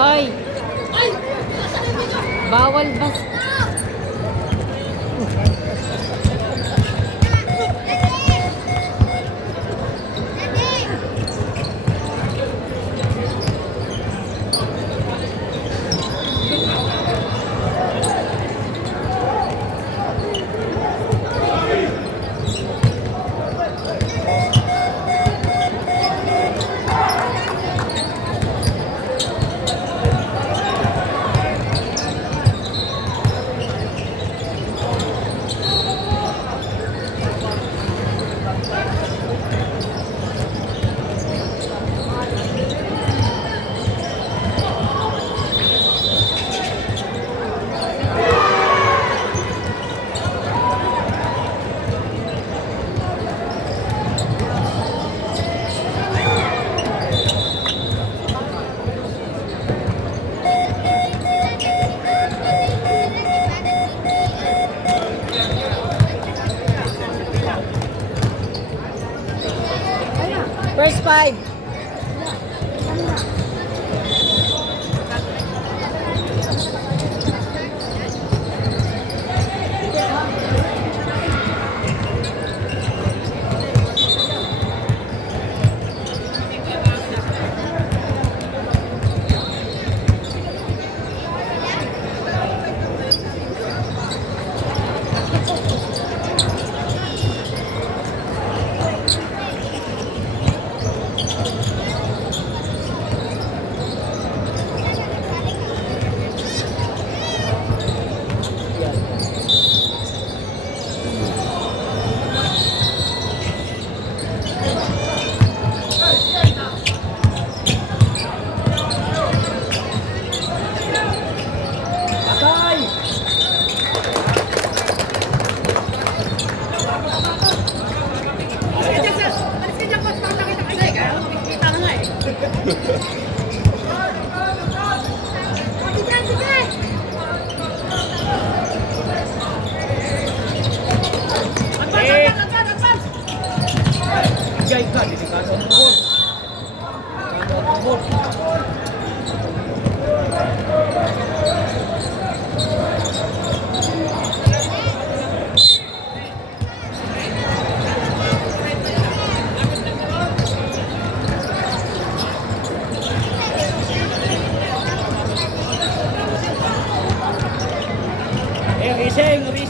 Hoy! Bawal bas. First five. Rising!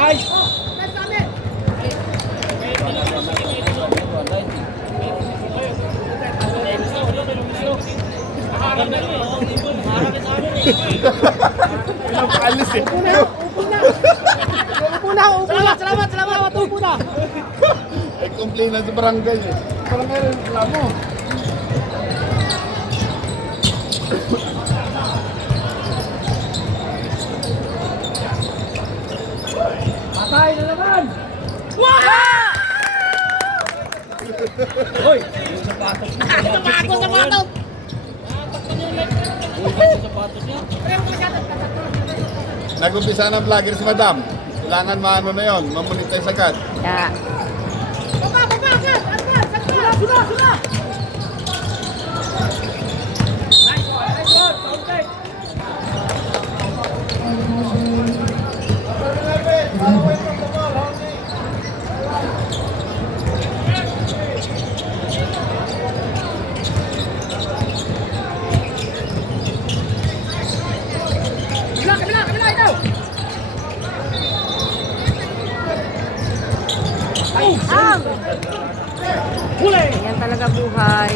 Ay! Pinapaalis eh. Salamat, upo na. Ay, complain na sa barangay eh. Barangay rin reklamo. Patay na naman! Wow! Hoy! Yung sapatos niya. Sapatos! Yung sapatos niya. Nag-umpisa ng vlogger si Madam. Kailangan maano na yun, mamonetize agad. Yeah. Sula! Nice one, counted. Kabila ikaw! Huli! Ayan talaga buhay.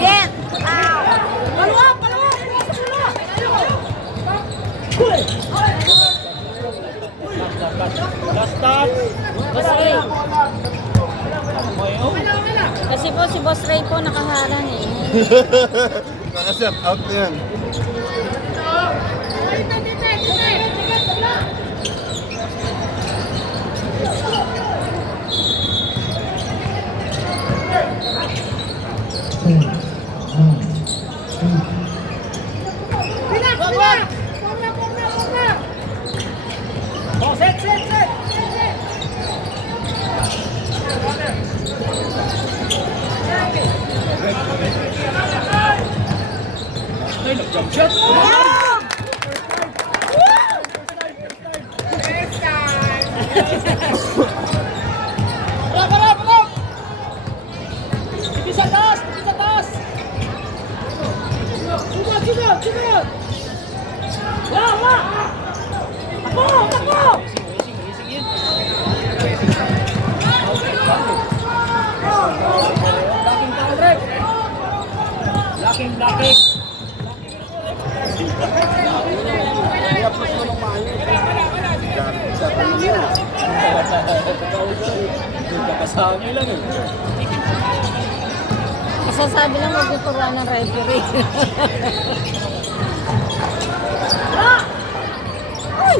Yes! Ow! Palawa! Huli! Last touch! Boss Ray. Kasi po si Boss Ray po nakaharang eh. Naka-set out na yan. Jump shot. Harap! Tigil sa taas! Sugod! Wala! Takbo! Racing yan. Blocking. Kaya puso ng mayo. Sa kanila. Kasama lang eh. Masasabi lang magtuturuan ng referee. Ay!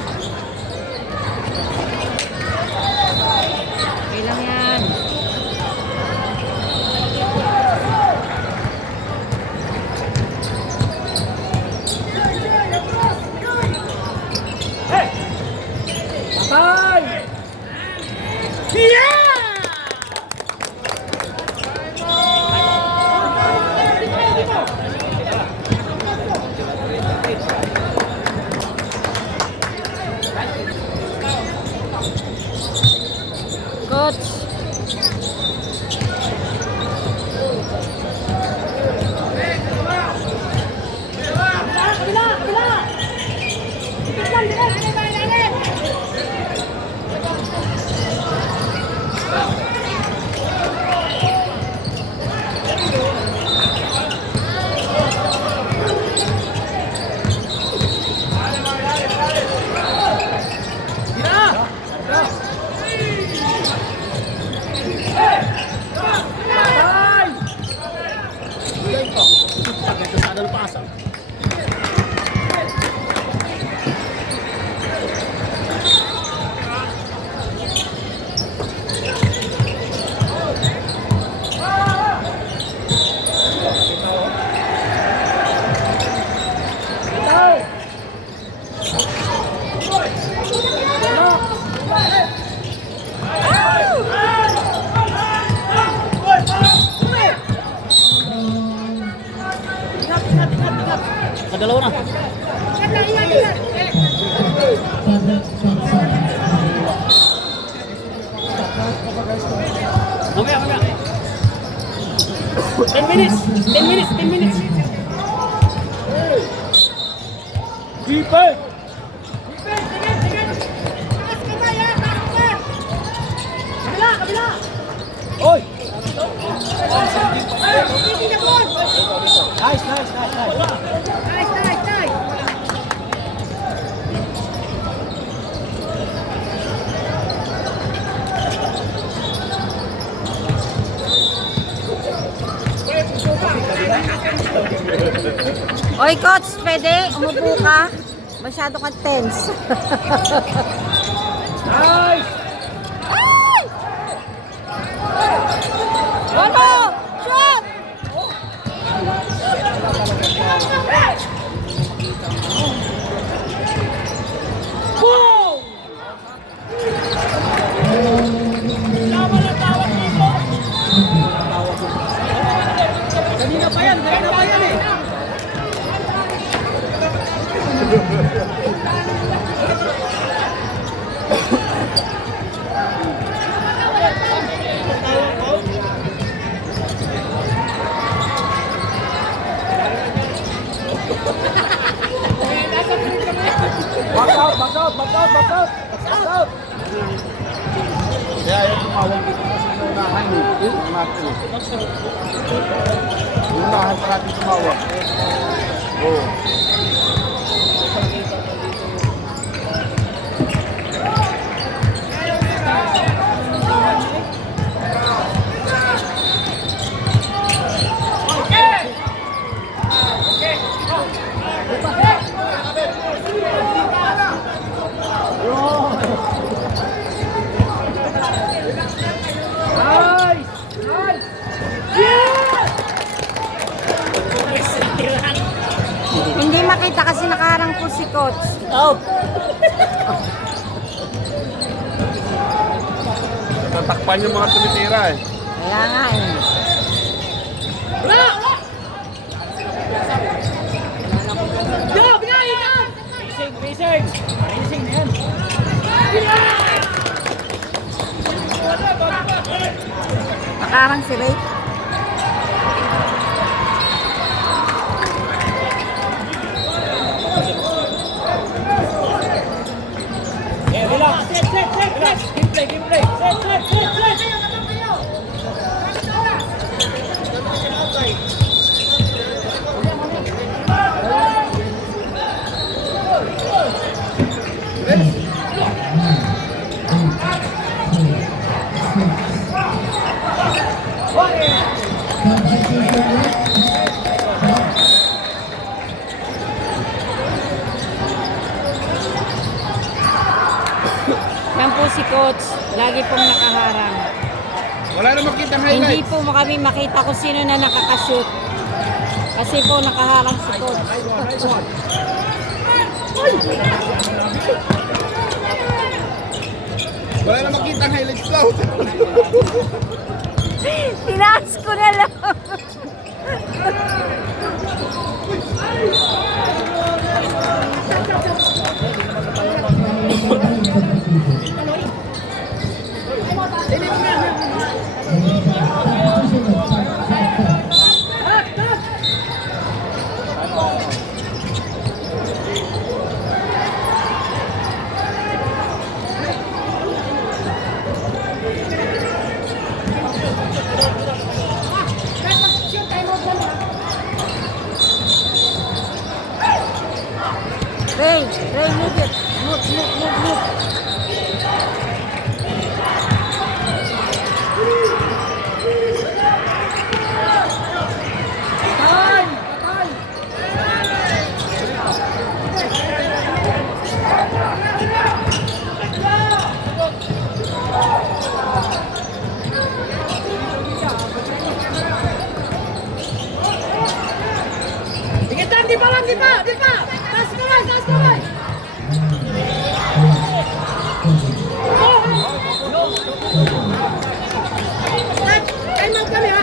Okay lang yan. Patay! Yeah! Coach. Dalawa na. Mamaya. 10 minutes. Keeper. Kabila. Oy. Nice. Oy, coach, pwede? Umupo ka? Masyado kang tense. Nice. Ay! Ano? Shot! Boom! Kanina pa yan eh. Back out. Kaya yung tumawag dito kasi naunahan eh. Unahan parati tumawag. Oo. Hindi makita kasi nakaharang po si coach. Out. Tatakpan yung mga tumitira eh. Kaya nga eh. Wala. Racing! Racing na yan. Nakarang si Ray. Yeah, relax. Relax. Game play. Set. Yan po si Coach. Lagi pong nakaharang. Wala na makita Hindi highlights. po kami makita kung sino na nakakashoot. Kasi po nakaharang si Coach. Nice one. Wala na makita highlights daw. Tinaas ko na lang. Ray, move it. Move. Di pa! Taas kamay! Time out kami ha!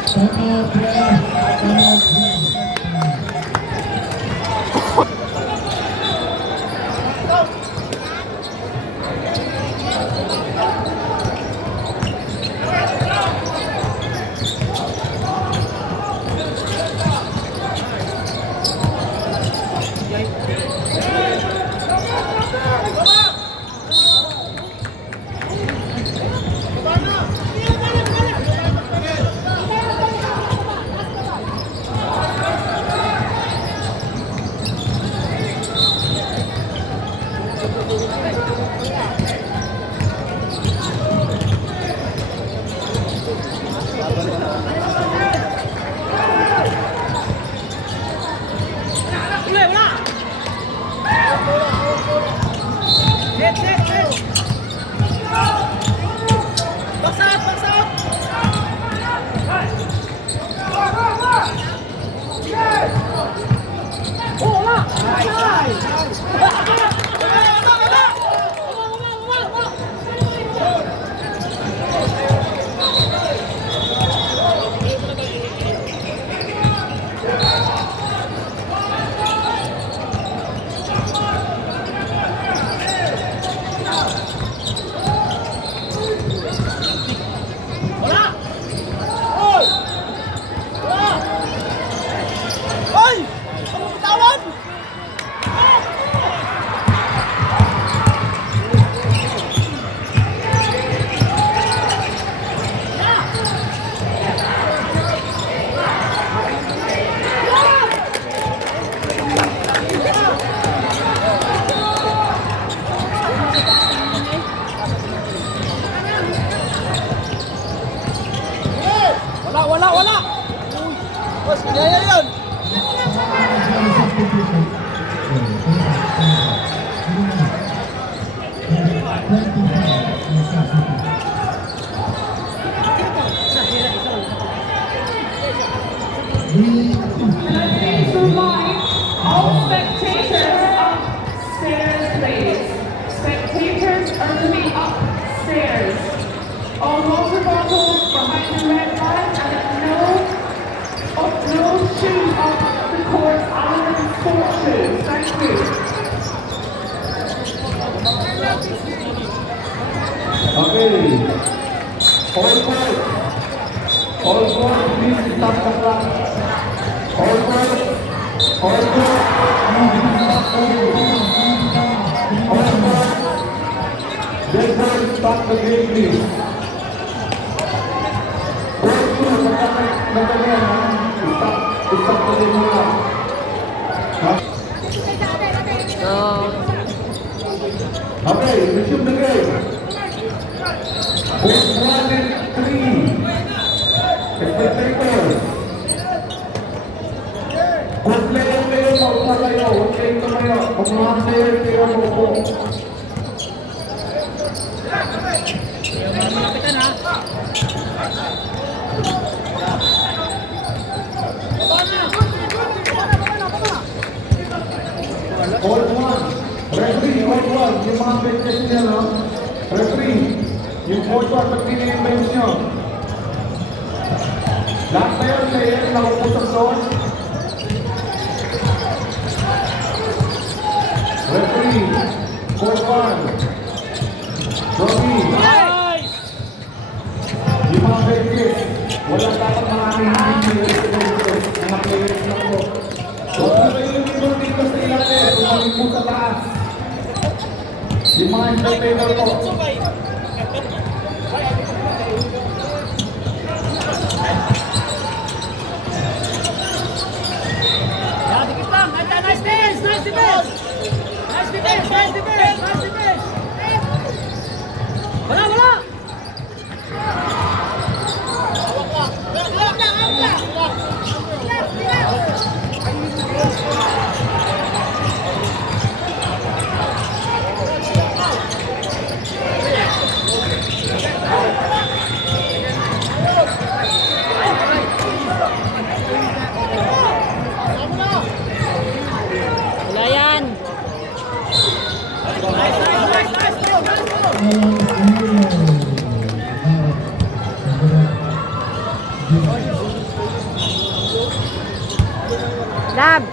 All spectators upstairs, please. Spectators are to be upstairs. All water bottles behind the red line and no shoes off the court other than sport shoes. Thank you. Okay. All court. All court, please stop the clock. All court. All court. All court. Therefore, stop the game, please. All court, stop the game muna. So, Okay, resume the game. Court 1 and 3. Spectators. Kung player kayo, maupo kayo. Huwag kayong tumayo. Kung mga player kayo, maupo. All one. Referee, all one. Yung mga benches niya, no? Referee, yung all one, pag yung bench nyo. Lahat na yun, player, nakaupo sa zone. Referee, all one. Robbie, yung mga benches, walang dapat mga players na po. Huwag na kayo lumibot dito sa ilalim, tumalik po sa taas. Yung mga spectator po. Dikit lang. Nice defense. Nice defense. Nice defense. Nice defense. Nice defense. Wala, wala. wala yan. Nice, nice, nice, nice goal, nice goal. Lab.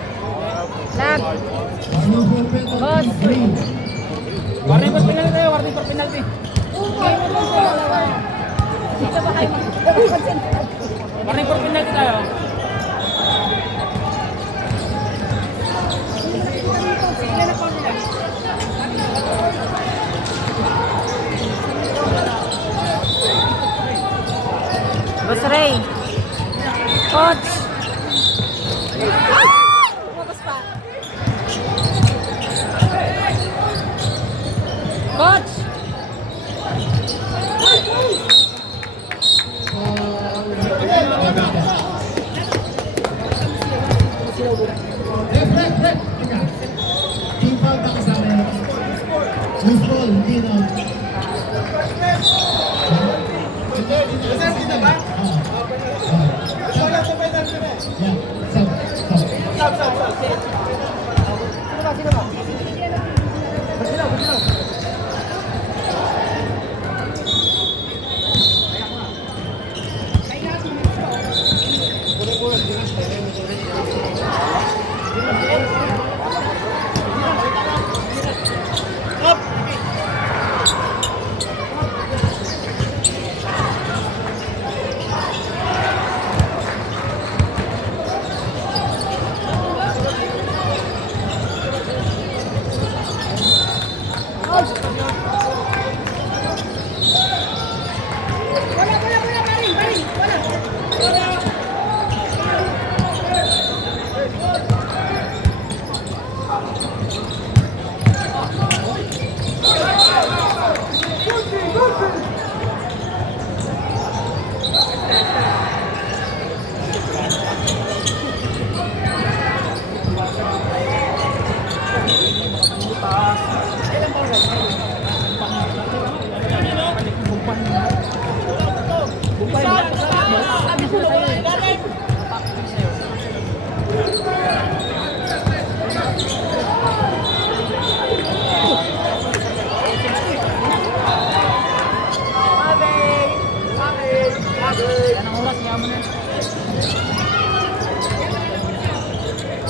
Lab. Boss. Warning for penalty tayo, warning for penalty. Dito ba kayo? Warning for penalty tayo. Boss Ray. Coach. Lumabas pa. Coach. Team foul ba kasama yun? Loose ball, hindi na. Yeah, stop.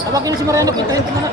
Tawagin na si Mariano, pintahin ko naman.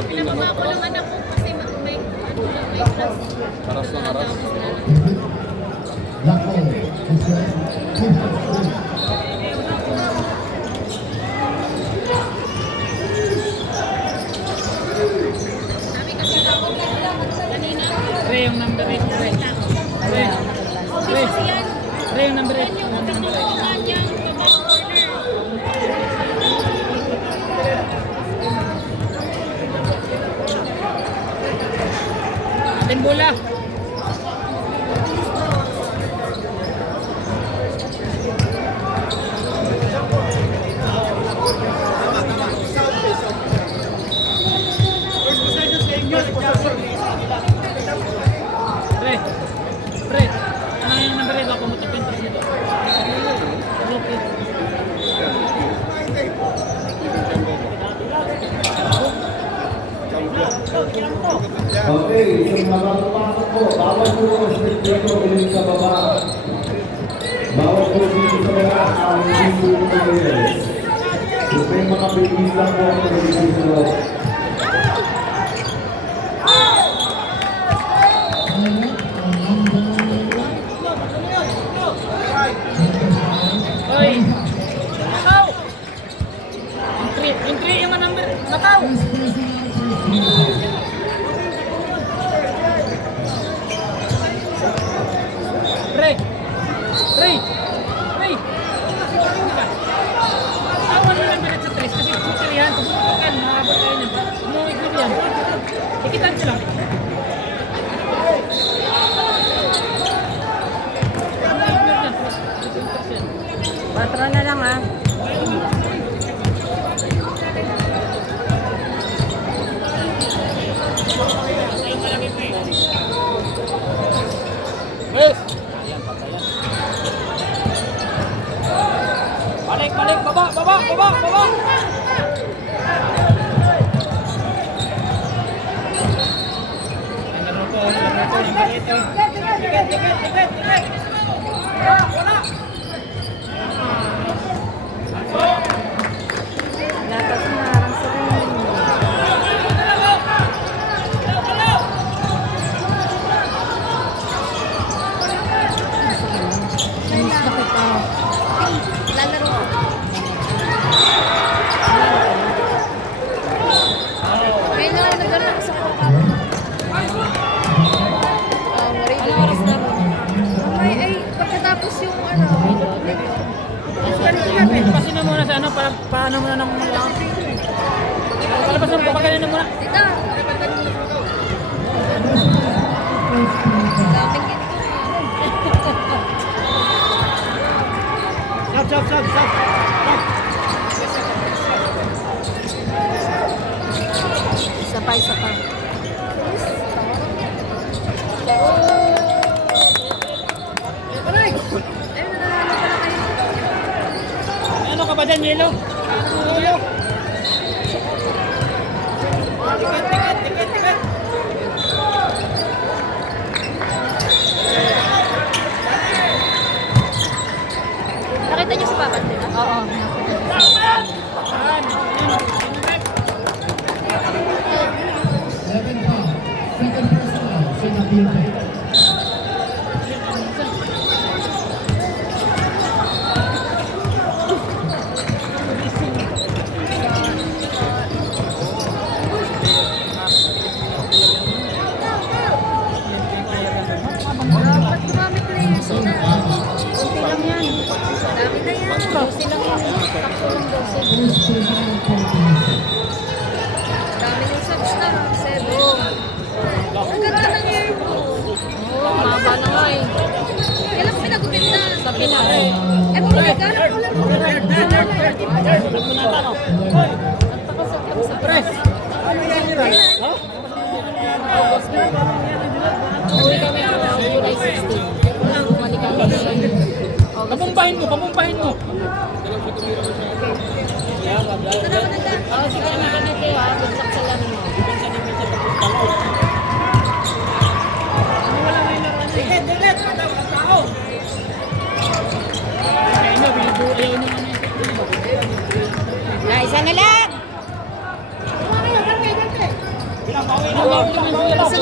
Pinababa ko ng anak ko kasi may class. Aras ng aras. Lako. Sabi kasi ako kanina. Ray, yung number 8. Ray. Ray. Ray. Kasi yan. Ray, yung number 8. Yan yung katulungan niya. Babae corner. Ating bola. Pre. Pre. Ano yung number 8? Ako matapin pa dito. Okay. Okay, so mapapasok po. Bawal po ang spectator ulit sa baba. Bawal po dito sa baba ang dito players. So may mga babies lang po ang dito sa loob. Hoy. Nakaw. Entry yung number. Nakaw. Pre. Pre. Pre. Awan mo lang sa 3 kasi super yan. Tubukan, maabot kayo niyan. Umuiglip yan. Ikitan nyo lang. Patro na lang ah. Yes! Balik, balik, baba, baba, baba, baba. Lakas na harang sa rin. Namiss na kita. Lalaro. May naglaro ako sa kapatid. Ano oras na rin? Ay, pagkatapos yung ano. Palabasin na muna sa ano, paano muna ng lang. Palabasin mo, papagaling na muna. Tita. Daming ginto. Sab, sab, sab, sab. Isa pa, isa pa. Ay, nanalo pala kayo. Ano ka ba dyan, Yelo? Yelo? Tiket, tiket, tiket, tiket. Nakita niyo si Papa nila? Oo. Second personal sa Nabinte. Dapat dumami players na. Kunti lang yan. Dami na yan. Dosi lang yan. Sakto lang dosi. First personal contest. Dami ng subs na. 7. Ang ganda ng hair mo. Oo, mahaba na nga eh. Kailan ko pinagupit na? Sa Pinas. Eh, Huli ka, nakulang mo. Pre! Uwi kami July 16. Bumalik kami Pamumbahin mo, pamumbahin mo. sige na kami kayo ha. Bagsak sa lang mo. Sige, diret! Tao! Kaya nyo, ayaw nyo man Na, isa na lang!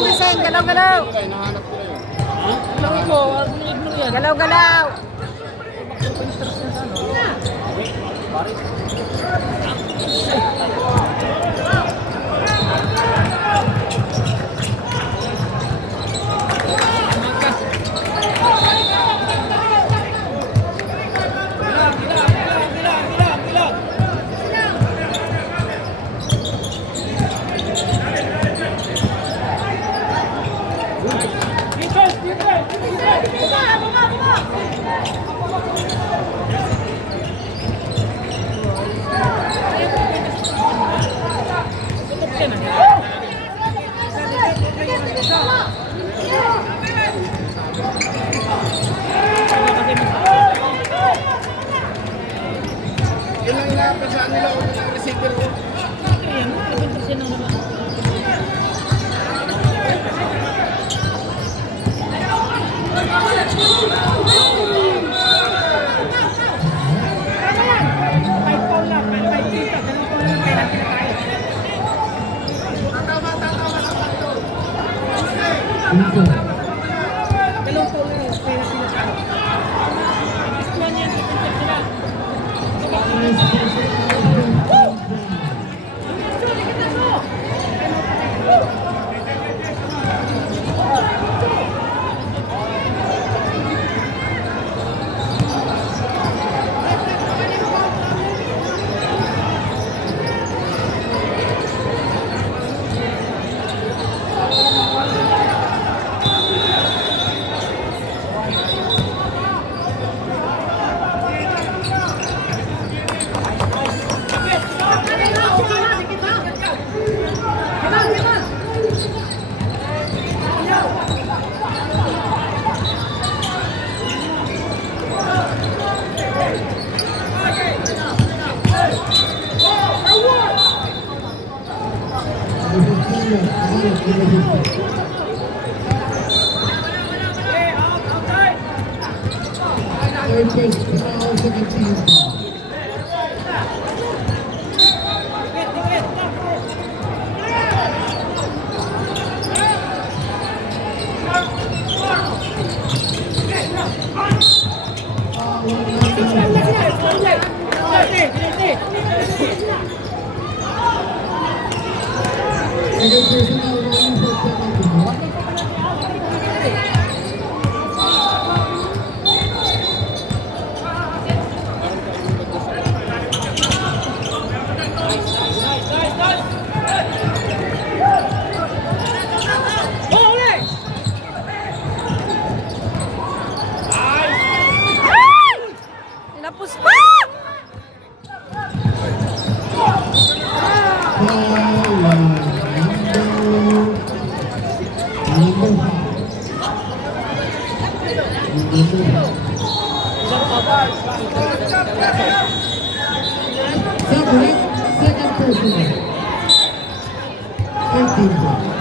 Isang, galaw-galaw! Galaw-galaw! Yun lang inaapasaan nila kung yung receiver ko. Third base, now second team. Second person now running for second team. Tinapos pa! Second person. Third team.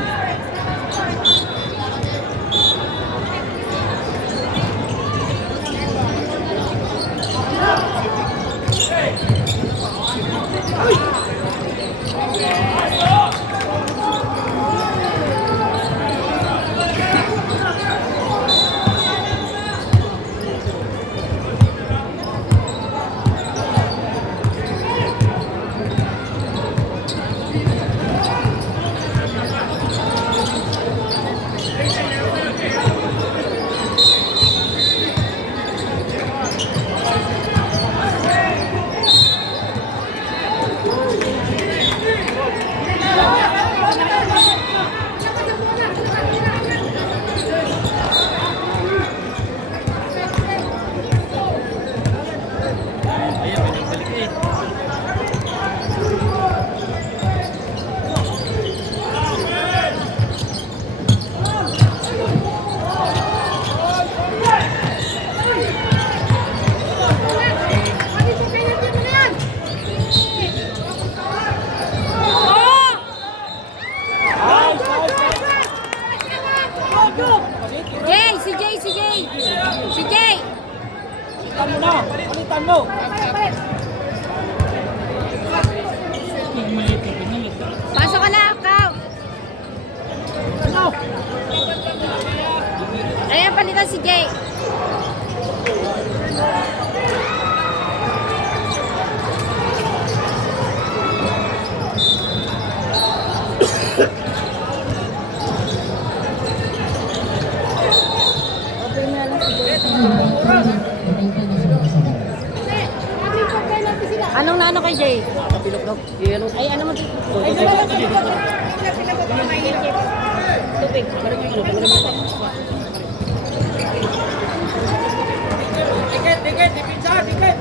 Palitan mo na! Palitan mo! Maliit ka, pinalit. Pasok ka na, Kao. Ano? Ayan, palitan si Jay. Anong naano kay Jay? Kapilok daw. Ay, ano mo? Ay, tubig. Tiket, tiket, pizza, tiket.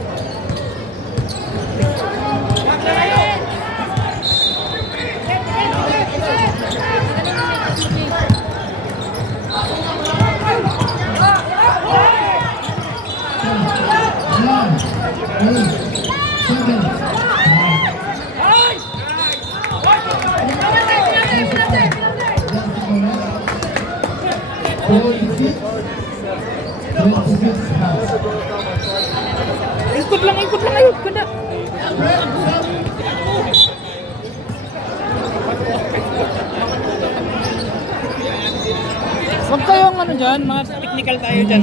Ikot lang kayo. Ganda. Huwag kayong ano dyan, mga technical tayo dyan.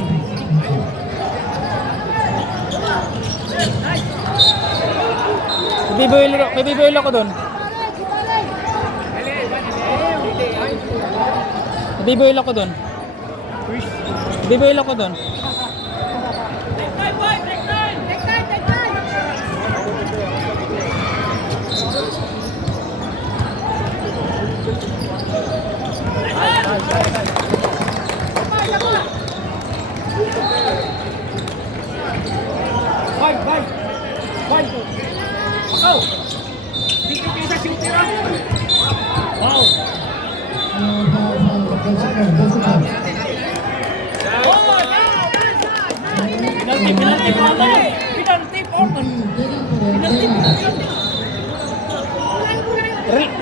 May biboil ako doon. Biboil ako doon. Biboil ako doon. Bye. Go. Dito sa shooter. Wow.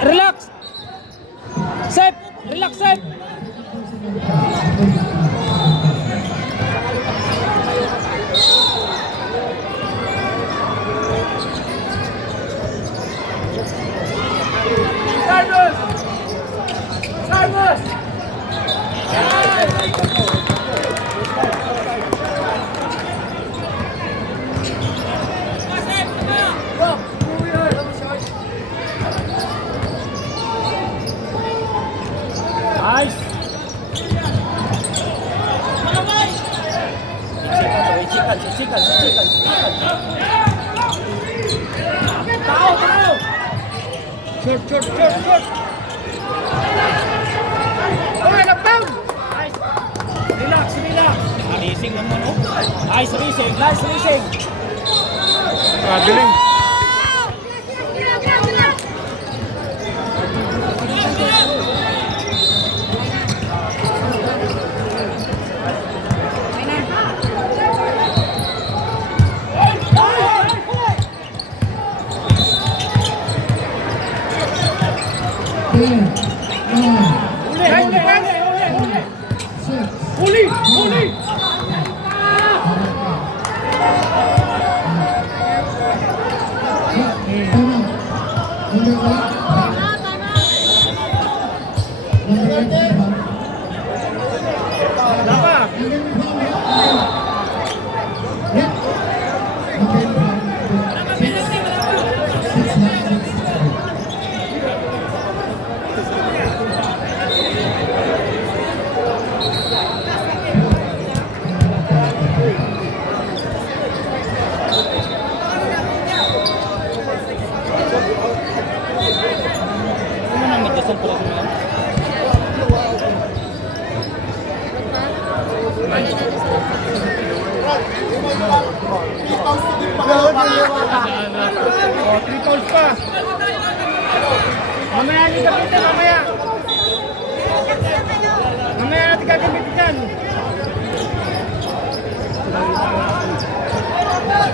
Relax. Safe. Relax, safe. Nice. Chicken. Tao. Short. Okay, nagpang. Nice. Relax. Racing naman, oh. Nice racing. Galing. Huli! Triples pa. Mamaya natin gamitin, mamaya. Mamaya natin gagamitin yan.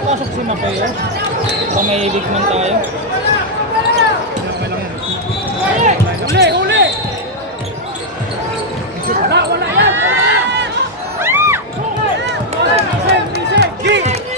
Pasok si Mapay, eh. Baka may big man tayo. Huli! Wala yan! Reset!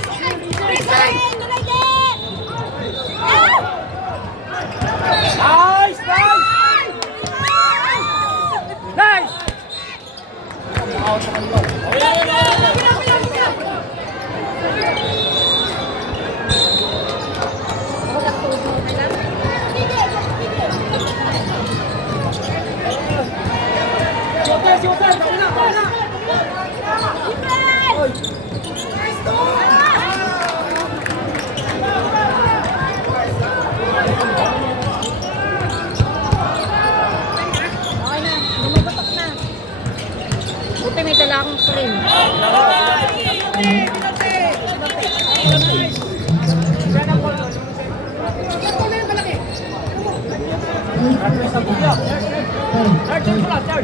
Hindi,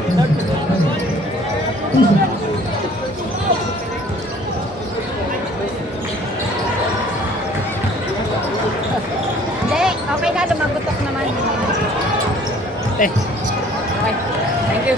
okay na, lumagutok naman. Okay. Thank you.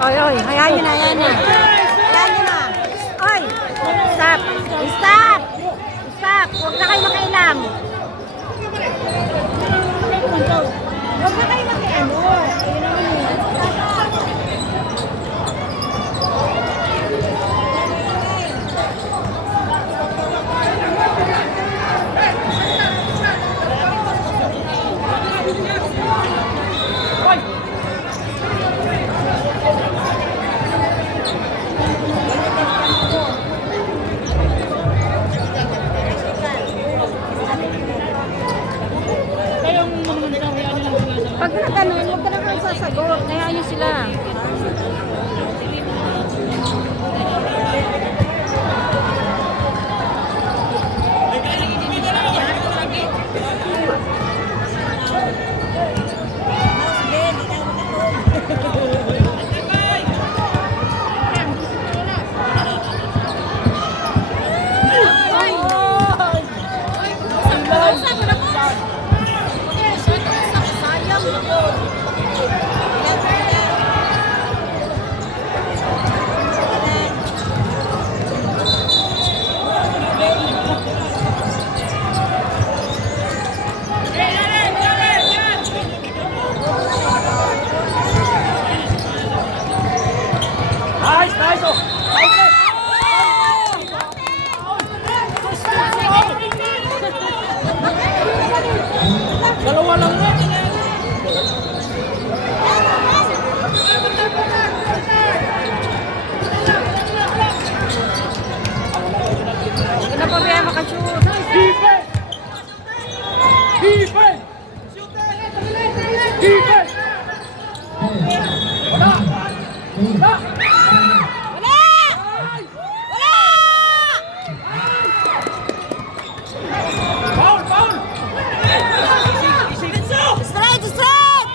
Oy, oy, hayaan nyo na, hayaan nyo. Hayaan nyo na. Oy, stop. Stop. Stop. Huwag na kayo makailam. Huwag na kayo makiano. Ayun naman yun. Pag nagtanong, huwag ka na kayo sasagot. Hayaan nyo sila. Dalawa lang na. Huwag na pa biya makashoot. Defense! Defense! Defense! Wala! Wala! Foul! Foul! Straight! Straight!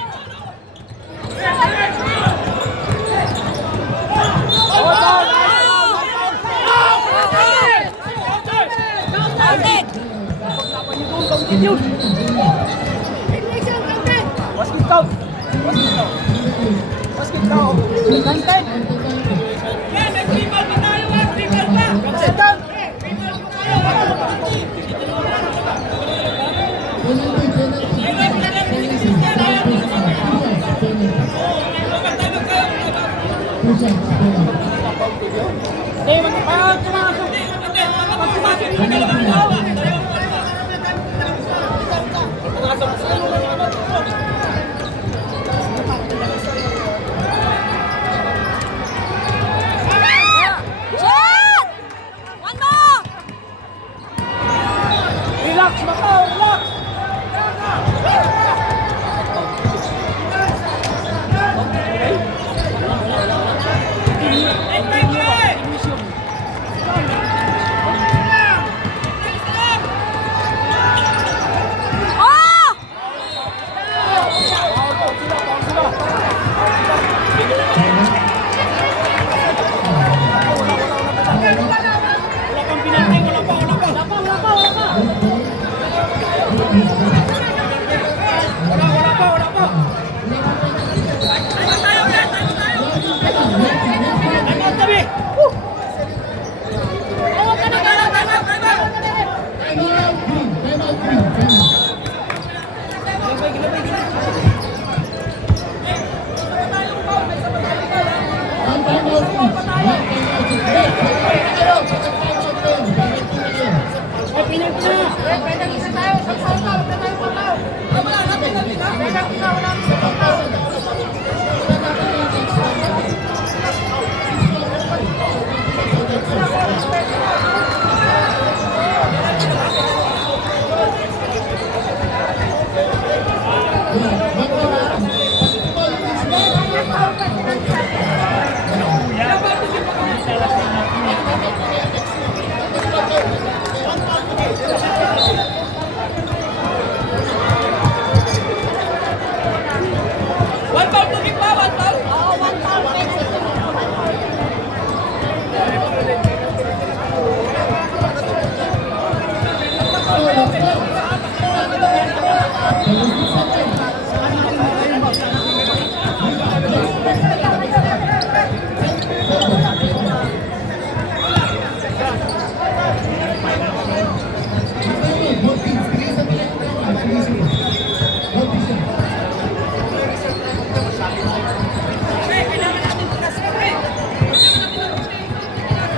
Basket count! Basket count! Basket count! Content! Sit down! Eh, magpapasok! Magpapasok! time out please. One time out. Hey, kayo, time out din.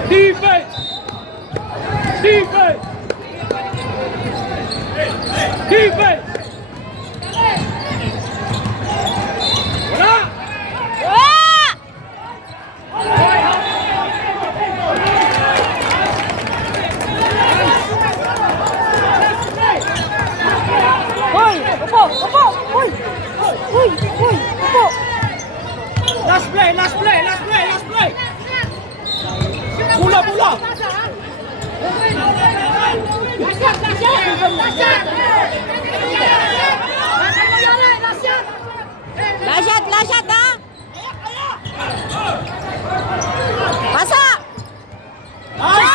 Defense! Defense! Defense! Wala! Hoy! Upo! Upo! Hoy! Hoy! Hoy! Upo! Last play! Last play! Last play! Last play! Bola! Bola! Lashat! Lashat ha! Pasa! Wala.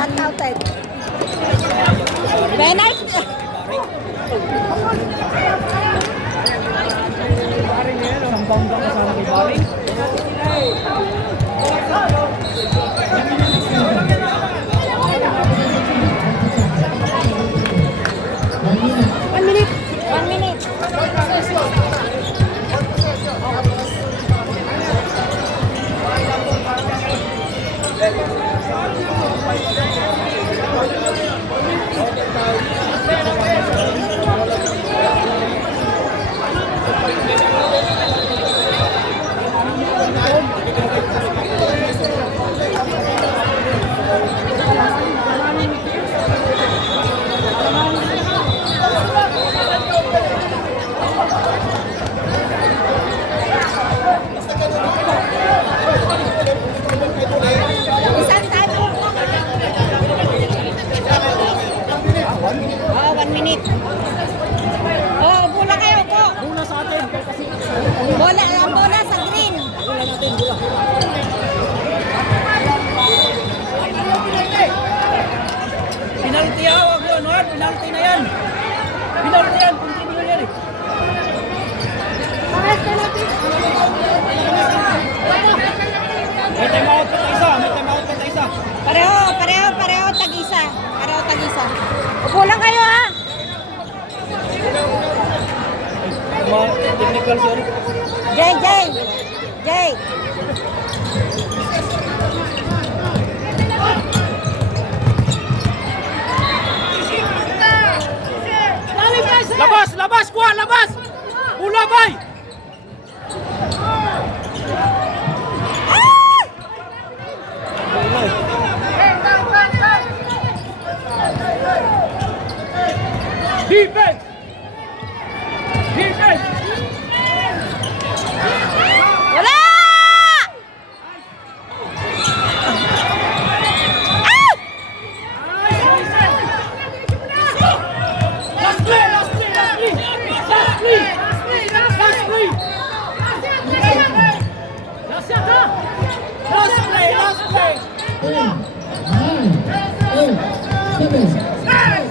Not counted. Penalty! One minute. Isang time. Oh, 1 minute. Oh, bola kayo po. Bola sa atin! Bola, ang bola sa green. Bola natin! Bola! Penalty hawak yun, Lord! Penalty na yan! Penalty yan! Continue yan eh! May time out pa tayo isa! May time out pa tayo isa! Pareho tag-isa. Upo lang kayo ha. Technical, sorry. Jay. Labas! Labas! Kuha! Labas! Bola, bay! Defense! Defense! Wala! Last play! Last play! Last play! Last play! Last play! Last shot, ha? Last play! Last play! 10, 9, 8, 7, 5,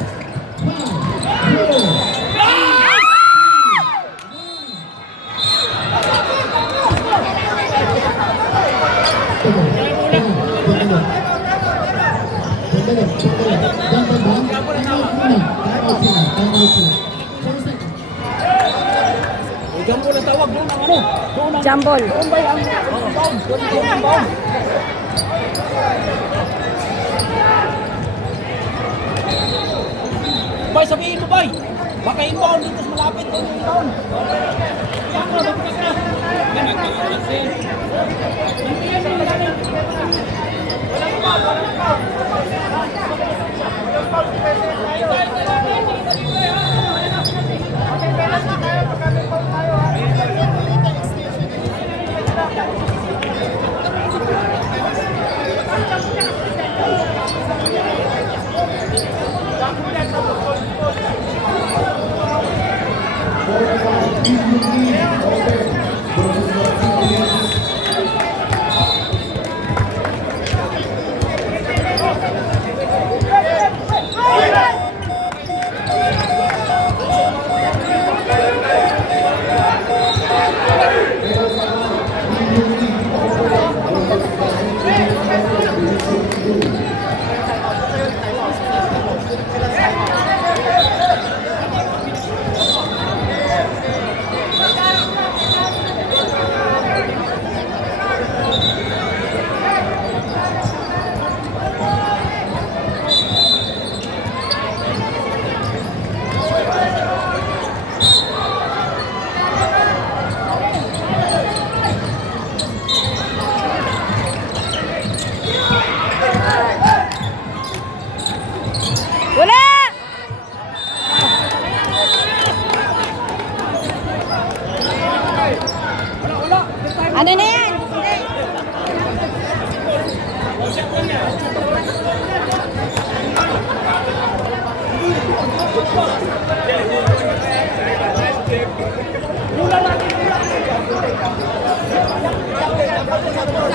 4, wag doon ang ano. Doon ang Jambol. doon ba ang inbound? Doon ang inbound. Bay, sabihin mo, bay. Baka inbound dito sa malapit. Doon ang inbound. Yan mo, magpapit ka. Yan, nagkakasin. Hindi yan, malalim. Walang pa, walang pa. Wala! Ano na yan?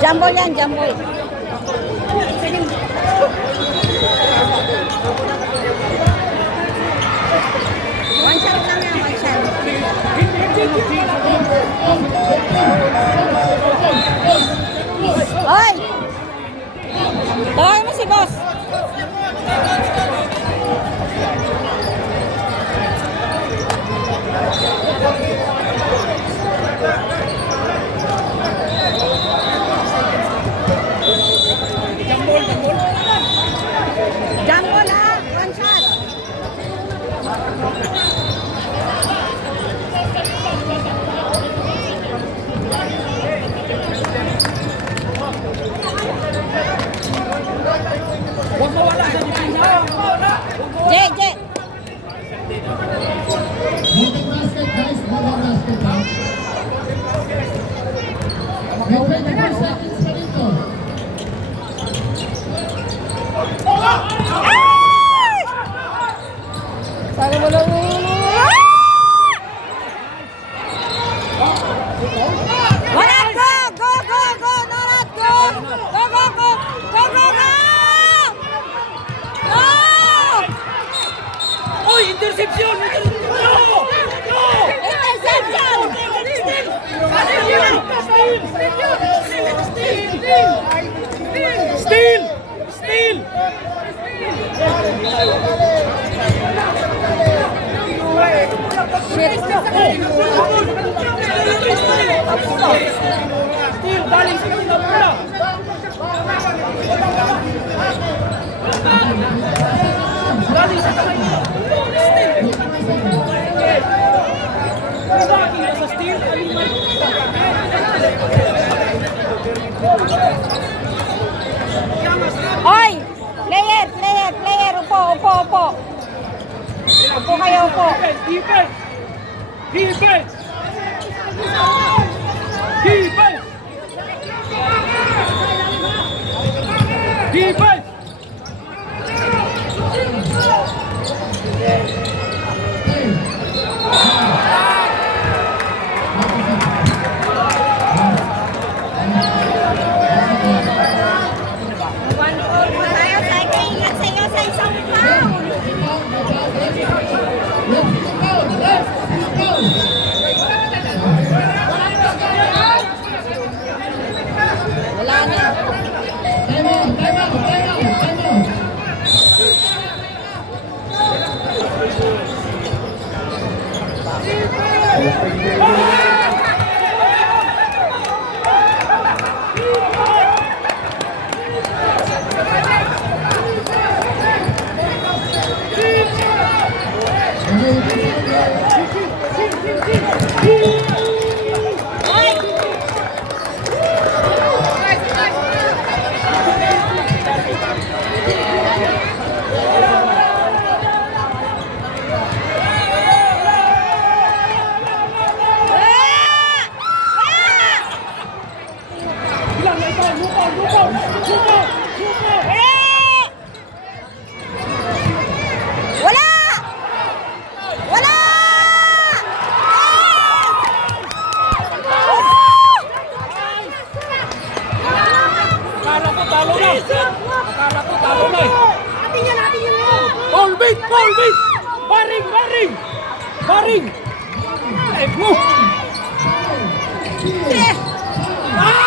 Jumbo yan, jumbo. One shot lang yan, one shot. Hoy! Tawagin mo si boss. Jumbo lang, one shot. Huwag mawala sa depensa. Huwag mawala. J. Moving basket, guys. Moving basket, ha? May 24 seconds pa dito. Sana mo lang. Wala, go! Go, go, go! Norat, go! Go, go, go! Go, go, go! Go! Uy, interception! No! No! Interception! Steal! Steal! Shit. Steal! Galing sa kanila bola! Galing sa kanila! Steal! Bakit sa steal? Oy! Player! Upo! Upo kayo, upo. Defense! Defense! Defense! Defense! Tayo, ingat sa iyo sa isang foul. Wala na. Time out. Bilang na ito, lupaw! Wala! Wala! Akala ko talo na! Akala ko talo na eh! Atin yun! Ball beat! Baring! Eh, mo! Yes! Ah!